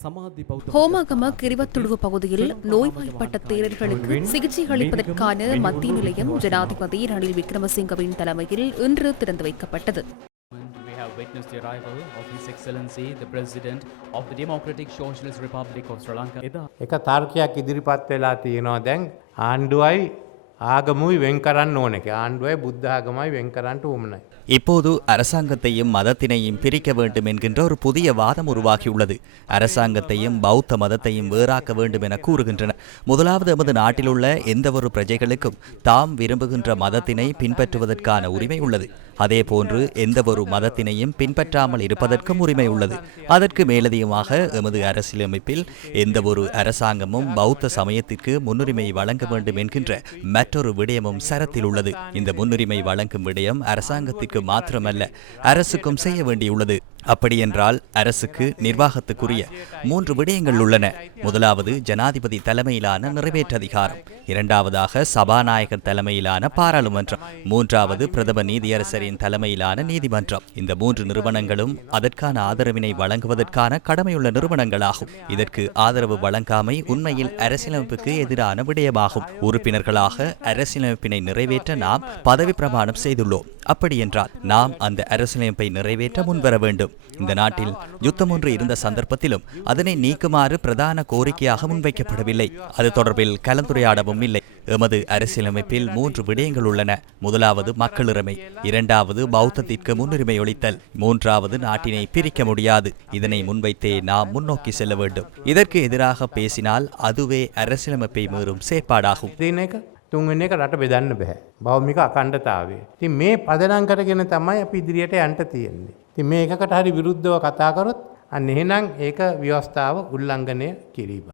சமாதி பௌத்த ஹோமாகம கிரிவத்துடுவு பகுதியில் நோய்வாய்ப்பட்ட தேரர்களுக்கு சிகிச்சை அளிப்பதற்கான மத்திய நிலையம் ஜனாதிபதி ரணில் விக்ரமசிங்கவின் தலைமையில் இன்று திறந்து வைக்கப்பட்டது We have witnessed the arrival of His Excellency, the President of the Democratic Socialist Republic of Sri Lanka. එදා එක තර්කයක් ඉදිරිපත් වෙලා තියෙනවා දැන් ආණ්ඩුවයි ஆகமும் இவன் கரான்னு உனக்கு ஆண்டுவை புத்த ஆகமாய் வெங்கரான்ட்டு உம்னை இப்போது அரசாங்கத்தையும் மதத்தினையும் பிரிக்க வேண்டும் என்கின்ற ஒரு புதிய வாதம் உருவாகியுள்ளது. அரசாங்கத்தையும் பௌத்த மதத்தையும் வேறாக்க வேண்டும் என கூறுகின்றன. முதலாவது எமது நாட்டிலுள்ள எந்தவொரு பிரஜைகளுக்கும் தாம் விரும்புகின்ற மதத்தினை பின்பற்றுவதற்கான உரிமை உள்ளது. அதேபோன்று எந்தவொரு மதத்தினையும் பின்பற்றாமல் இருப்பதற்கும் உரிமை உள்ளது. அதற்கு மேலதிகமாக எமது அரசியலமைப்பில் எந்தவொரு அரசாங்கமும் பௌத்த சமயத்திற்கு முன்னுரிமை வழங்க வேண்டும் என்கின்ற மற்றொரு விடயமும் சரத்தில் உள்ளது. இந்த முன்னுரிமை வழங்கும் விடயம் அரசாங்கத்திற்கு மாத்திரமல்ல அரசுக்கும் செய்ய வேண்டியுள்ளது. அப்படியென்றால் அரசுக்கு நிர்வாகத்துக்குரிய மூன்று விடயங்கள் உள்ளன. முதலாவது ஜனாதிபதி தலைமையிலான நிறைவேற்று அதிகாரம் இரண்டாவதாக சபாநாயகர் தலைமையிலான பாராளுமன்றம். மூன்றாவது பிரதம நீதியரசரின் தலைமையிலான நீதிமன்றம். இந்த மூன்று நிறுவனங்களும் அதற்கான ஆதரவினை வழங்குவதற்கான கடமையுள்ள நிறுவனங்களாகும். இதற்கு ஆதரவு வழங்காமை உண்மையில் அரசியலமைப்புக்கு எதிரான விடயமாகும். உறுப்பினர்களாக அரசியலமைப்பினை நிறைவேற்ற நாம் பதவி பிரமாணம் செய்துள்ளோம். அப்படியென்றால் நாம் அந்த அரசியலமைப்பை நிறைவேற்ற முன்வர வேண்டும். இந்த நாட்டில் யுத்தம் ஒன்று இருந்த சந்தர்ப்பத்திலும் அதனை நீக்குமாறு பிரதான கோரிக்கையாக முன்வைக்கப்படவில்லை. அது தொடர்பில் கலந்துரையாடவும் இல்லை. எமது அரசியலமைப்பில் மூன்று விடயங்கள் உள்ளன. முதலாவது மக்களுரிமை இரண்டாவது பௌத்தத்திற்கு முன்னுரிமை அளித்தல் மூன்றாவது நாட்டினை பிரிக்க முடியாது. இதனை முன்வைத்தே நாம் முன்னோக்கி செல்ல வேண்டும். இதற்கு எதிராக பேசினால் அதுவே அரசியலமைப்பை மீறும் செயற்பாடாகும். තුන්වෙන එක රට බෙදන්න බැහැ. බෞමික අකණ්ඩතාවේ. ති මේ පදනං කරගෙන තමයි අපි ඉදිරියට යන්ට තියෙන්නේ. ති මේ එකකට හරි විරුද්ධව කතාකරොත් අන්න එහෙනම් ඒක ව්‍යවස්ථාව උල්ලංඝනය කිරීම.